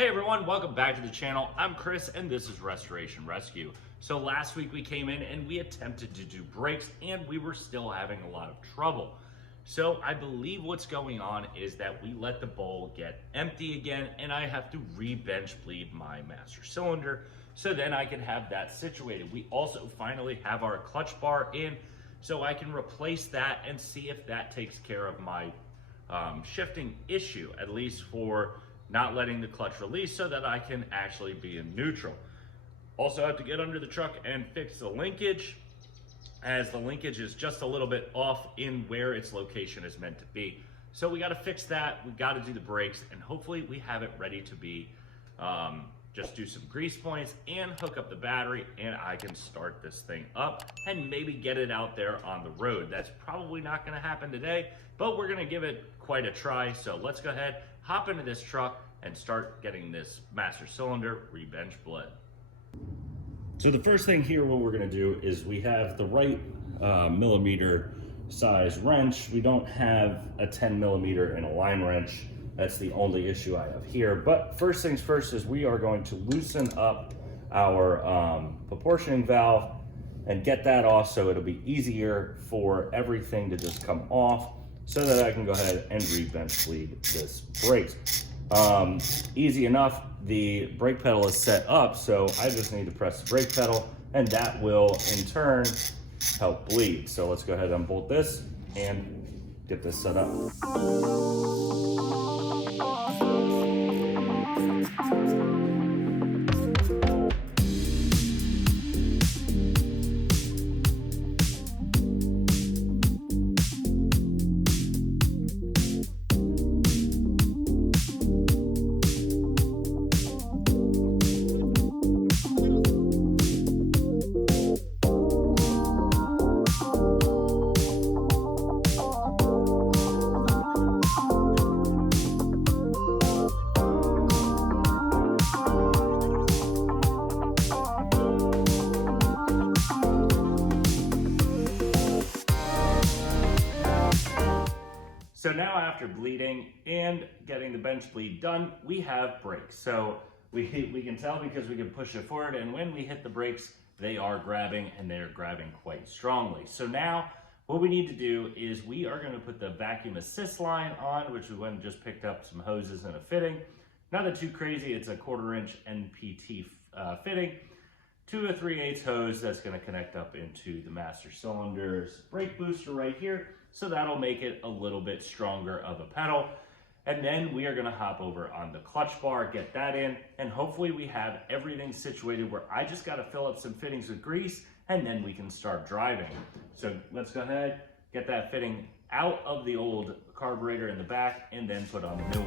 Hey everyone, welcome back to the channel. I'm Chris and this is Restoration Rescue. So last week we came in and we attempted to do brakes and we were still having a lot of trouble. So I believe what's going on is that we let the bowl get empty again and I have to re-bench bleed my master cylinder so then I can have that situated. We also finally have our clutch bar in so I can replace that and see if that takes care of my shifting issue, at least for not letting the clutch release so that I can actually be in neutral. Also have to get under the truck and fix the linkage, as the linkage is just a little bit off in where its location is meant to be. So we got to fix that, we got to do the brakes, and hopefully we have it ready to be just do some grease points and hook up the battery and I can start this thing up and maybe get it out there on the road. That's probably not going to happen today, but we're going to give it quite a try. So let's go ahead, hop into this truck and start getting this master cylinder re-bench bled. So the first thing here, what we're going to do is we have the right millimeter size wrench. We don't have a 10 millimeter and a line wrench. That's the only issue I have here. But first things first is we are going to loosen up our proportioning valve and get that off so it'll be easier for everything to just come off so that I can go ahead and re-bench bleed this brake. Easy enough, the brake pedal is set up, so I just need to press the brake pedal and that will in turn help bleed. So let's go ahead and unbolt this and get this set up. So now after bleeding and getting the bench bleed done, we have brakes. So we can tell because we can push it forward, and when we hit the brakes, they are grabbing and they're grabbing quite strongly. So now what we need to do is we are going to put the vacuum assist line on, which we went and just picked up some hoses and a fitting. Nothing too crazy, it's a 1/4 inch NPT fitting. 2 3/8 hose that's going to connect up into the master cylinder's brake booster right here. So that'll make it a little bit stronger of a pedal. And then we are going to hop over on the clutch bar, get that in, and hopefully we have everything situated where I just got to fill up some fittings with grease and then we can start driving. So let's go ahead, get that fitting out of the old carburetor in the back and then put on the new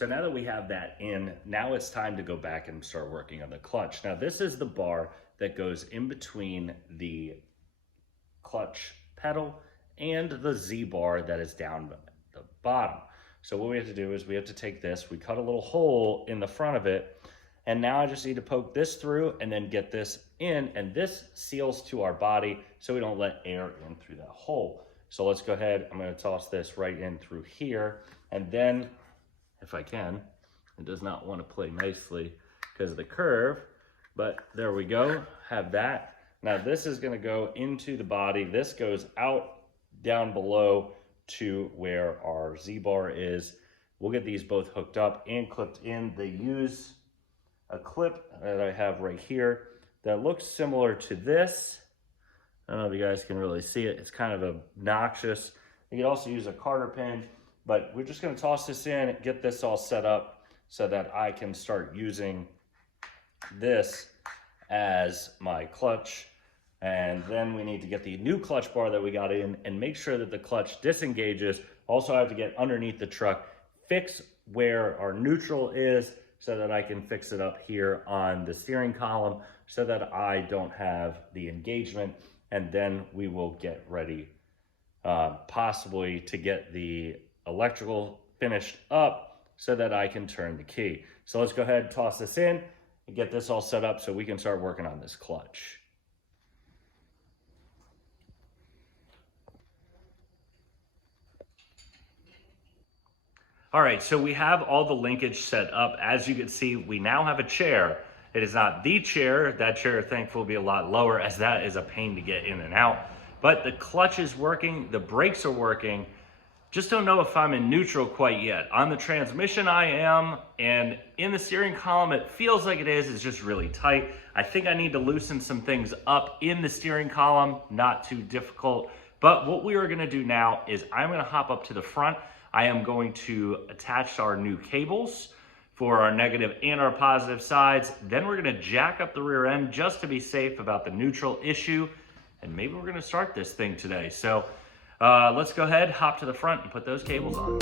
So now that we have that in, now it's time to go back and start working on the clutch. Now this is the bar that goes in between the clutch pedal and the Z bar that is down at the bottom. So what we have to do is we have to take this, we cut a little hole in the front of it, and now I just need to poke this through and then get this in, and this seals to our body so we don't let air in through that hole. So let's go ahead, I'm going to toss this right in through here, and then if I can, it does not want to play nicely because of the curve, but there we go, have that. Now this is going to go into the body. This goes out down below to where our Z-bar is. We'll get these both hooked up and clipped in. They use a clip that I have right here that looks similar to this. I don't know if you guys can really see it. It's kind of obnoxious. You can also use a cotter pin, but we're just gonna toss this in, get this all set up so that I can start using this as my clutch. And then we need to get the new clutch bar that we got in and make sure that the clutch disengages. Also, I have to get underneath the truck, fix where our neutral is so that I can fix it up here on the steering column so that I don't have the engagement. And then we will get ready possibly to get the electrical finished up so that I can turn the key. So let's go ahead and toss this in and get this all set up so we can start working on this clutch. All right, so we have all the linkage set up. As you can see, we now have a chair. It is not the chair. That chair, thankfully, will be a lot lower as that is a pain to get in and out. But the clutch is working, the brakes are working. Just don't know if I'm in neutral quite yet. On the transmission, I am, and in the steering column, it feels like it is. It's just really tight. I think I need to loosen some things up in the steering column, not too difficult. But what we are gonna do now is I'm gonna hop up to the front. I am going to attach our new cables for our negative and our positive sides. Then we're gonna jack up the rear end just to be safe about the neutral issue. And maybe we're gonna start this thing today. So let's go ahead, hop to the front and put those cables on.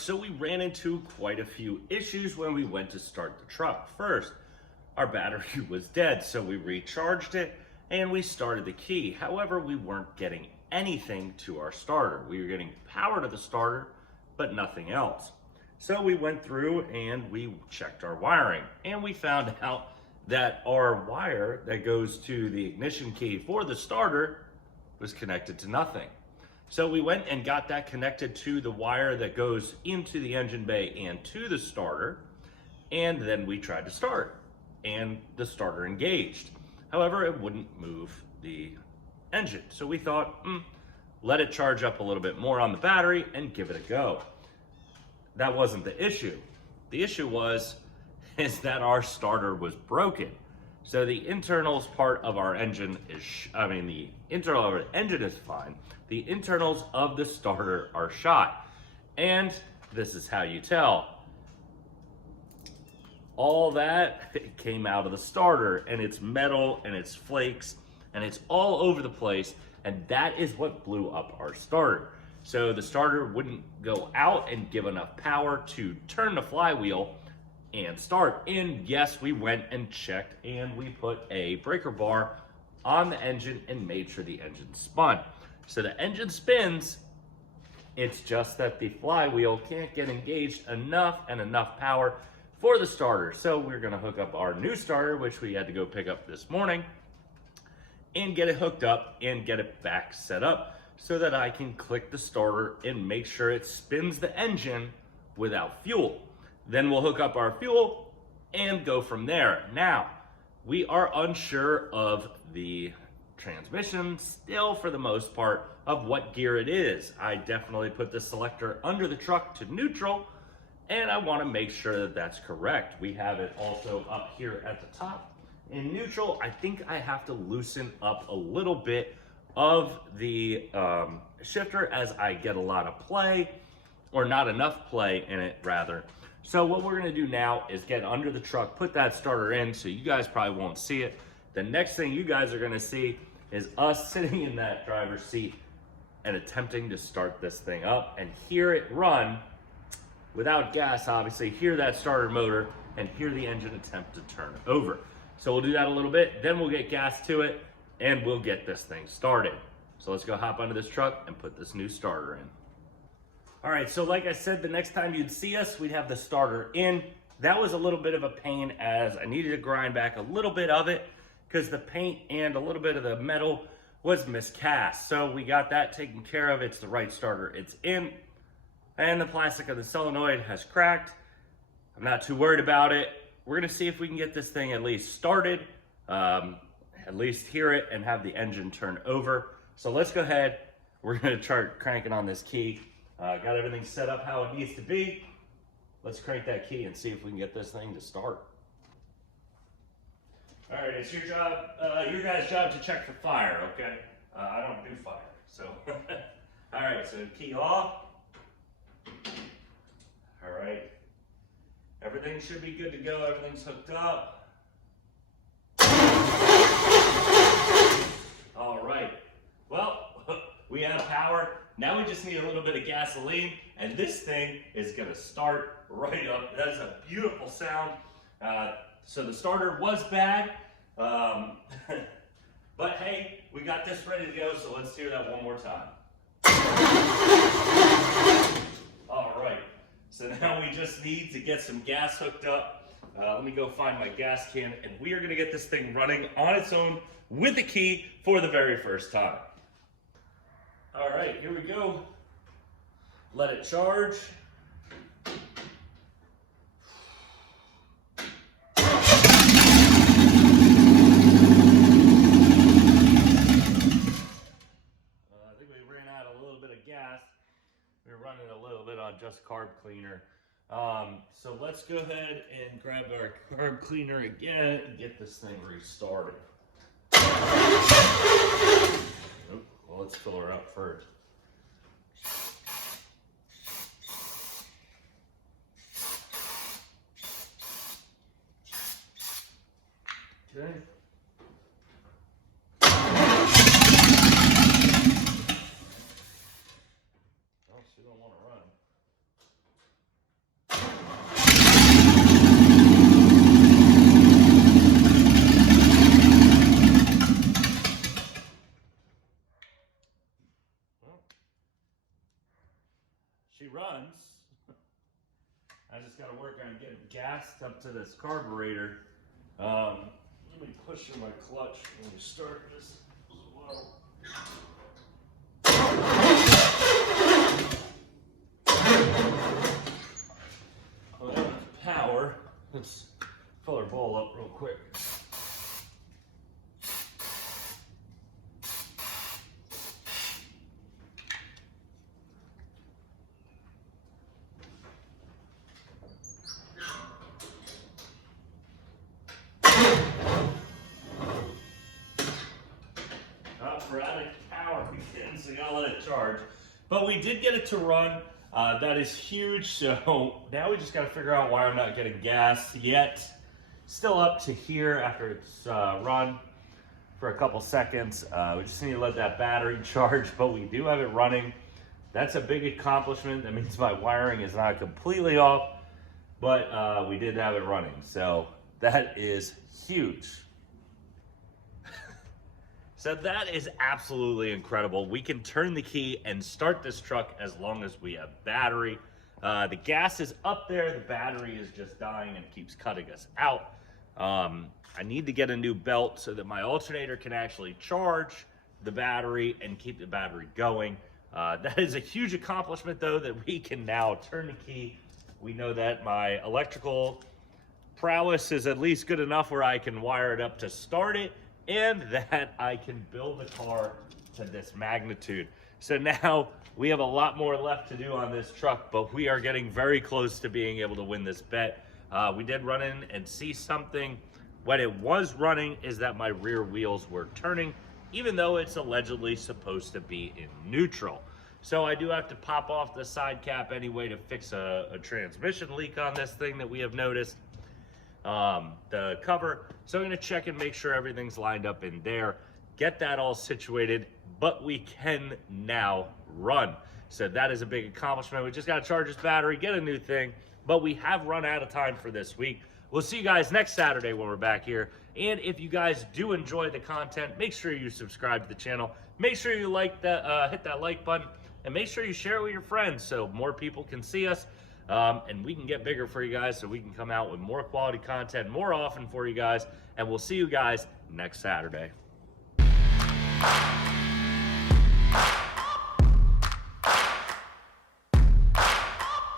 So we ran into quite a few issues when we went to start the truck. First, our battery was dead, so we recharged it and we started the key. However, we weren't getting anything to our starter. We were getting power to the starter, but nothing else. So we went through and we checked our wiring, and we found out that our wire that goes to the ignition key for the starter was connected to nothing. So we went and got that connected to the wire that goes into the engine bay and to the starter. And then we tried to start and the starter engaged. However, it wouldn't move the engine. So we thought, let it charge up a little bit more on the battery and give it a go. That wasn't the issue. The issue is that our starter was broken. So the internals part of our engine is, the internal of our engine is fine. The internals of the starter are shot. And this is how you tell. All that came out of the starter, and it's metal and it's flakes and it's all over the place. And that is what blew up our starter. So the starter wouldn't go out and give enough power to turn the flywheel and start. And yes, we went and checked and we put a breaker bar on the engine and made sure the engine spun. So the engine spins, it's just that the flywheel can't get engaged enough and enough power for the starter. So we're gonna hook up our new starter, which we had to go pick up this morning, and get it hooked up and get it back set up so that I can click the starter and make sure it spins the engine without fuel. Then we'll hook up our fuel and go from there. Now, we are unsure of the transmission still for the most part of what gear it is. I definitely put the selector under the truck to neutral, and I want to make sure that that's correct. We have it also up here at the top in neutral. I think I have to loosen up a little bit of the shifter as I get a lot of play, or not enough play in it rather. So what we're gonna do now is get under the truck, put that starter in, so you guys probably won't see it. The next thing you guys are gonna see is us sitting in that driver's seat and attempting to start this thing up and hear it run without gas, obviously, hear that starter motor and hear the engine attempt to turn over. So we'll do that a little bit, then we'll get gas to it and we'll get this thing started. So let's go hop under this truck and put this new starter in. All right, so like I said, the next time you'd see us, we'd have the starter in. That was a little bit of a pain as I needed to grind back a little bit of it because the paint and a little bit of the metal was miscast. So we got that taken care of. It's the right starter. It's in. And the plastic of the solenoid has cracked. I'm not too worried about it. We're gonna see if we can get this thing at least started, at least hear it and have the engine turn over. So let's go ahead. We're gonna start cranking on this key. Got everything set up how it needs to be. Let's crank that key and see if we can get this thing to start. All right, it's your job, your guys' job to check for fire, okay? I don't do fire, so. All right, so key off. All right. Everything should be good to go. Everything's hooked up. All right. Well, we have power. Now we just need a little bit of gasoline, and this thing is going to start right up. That's a beautiful sound. So the starter was bad, but hey, we got this ready to go, so let's hear that one more time. All right. So now we just need to get some gas hooked up. Let me go find my gas can, and we are gonna get this thing running on its own with the key for the very first time. All right, here we go. Let it charge. I think we ran out a little bit of gas. We're running a little bit on just carb cleaner. So let's go ahead and grab our carb cleaner again and get this thing restarted. Oh, well, let's fill her up first. Okay. She don't want to run. Well, she runs. I just got to work on getting gas up to this carburetor. Let me push in my clutch when we start this as well. Power. Let's fill our bowl up real quick. We're out of power again, so you gotta let it charge. But we did get it to run. That is huge. So now we just got to figure out why I'm not getting gas yet. Still up to here after it's run for a couple seconds. We just need to let that battery charge, but we do have it running. That's a big accomplishment. That means my wiring is not completely off, but we did have it running. So that is huge. So that is absolutely incredible. We can turn the key and start this truck as long as we have battery. The gas is up there. The battery is just dying and keeps cutting us out. I need to get a new belt so that my alternator can actually charge the battery and keep the battery going. That is a huge accomplishment, though, that we can now turn the key. We know that my electrical prowess is at least good enough where I can wire it up to start it, and that I can build a car to this magnitude. So now we have a lot more left to do on this truck, but we are getting very close to being able to win this bet. We did run in and see something. When it was running is that my rear wheels were turning, even though it's allegedly supposed to be in neutral. So I do have to pop off the side cap anyway to fix a transmission leak on this thing that we have noticed. The cover. So I'm going to check and make sure everything's lined up in there, get that all situated, but we can now run. So that is a big accomplishment. We just got to charge this battery, get a new thing, but we have run out of time for this week. We'll see you guys next Saturday when we're back here. And if you guys do enjoy the content, make sure you subscribe to the channel. Make sure you like that, hit that like button, and make sure you share it with your friends so more people can see us. And we can get bigger for you guys so we can come out with more quality content more often for you guys. And we'll see you guys next Saturday.